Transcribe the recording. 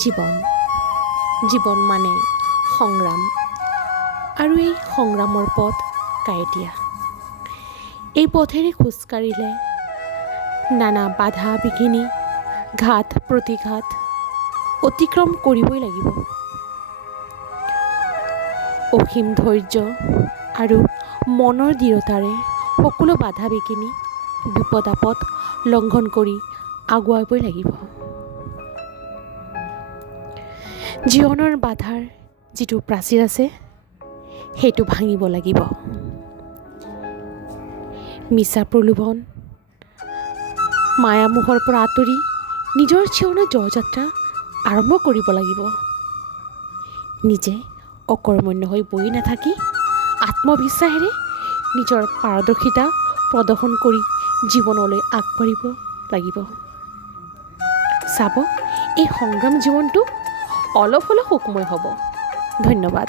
জীৱন মানে সংগ্ৰাম আৰু এই সংগ্ৰামৰ পথ কাঁইটীয়া। এই পথেৰে খোজকাঢ়িলে নানা বাধা বিঘিনি ঘাত প্ৰতিঘাত অতিক্ৰম কৰিবই লাগিব। অসীম ধৈৰ্য আৰু মনৰ দৃঢ়তাৰে সকলো বাধা বিঘিনি বিপদ আপদ লংঘন কৰি আগুৱাবই লাগিব। জীৱনৰ বাধাৰ যিটো প্ৰাচীৰ আছে সেইটো ভাঙিব লাগিব। মিছা প্ৰলোভন মায়ামোহৰ পৰা আঁতৰি নিজৰ জীৱনৰ জয়যাত্ৰা আৰম্ভ কৰিব লাগিব। নিজে অকৰ্মণ্য হৈ বহি নাথাকি আত্মবিশ্বাসেৰে নিজৰ পাৰদৰ্শিতা প্ৰদৰ্শন কৰি জীৱনলৈ আগবাঢ়িব লাগিব। চাব, এই সংগ্ৰাম জীৱনটো অলপ হ'লেও সুখময় হ'ব। ধন্যবাদ।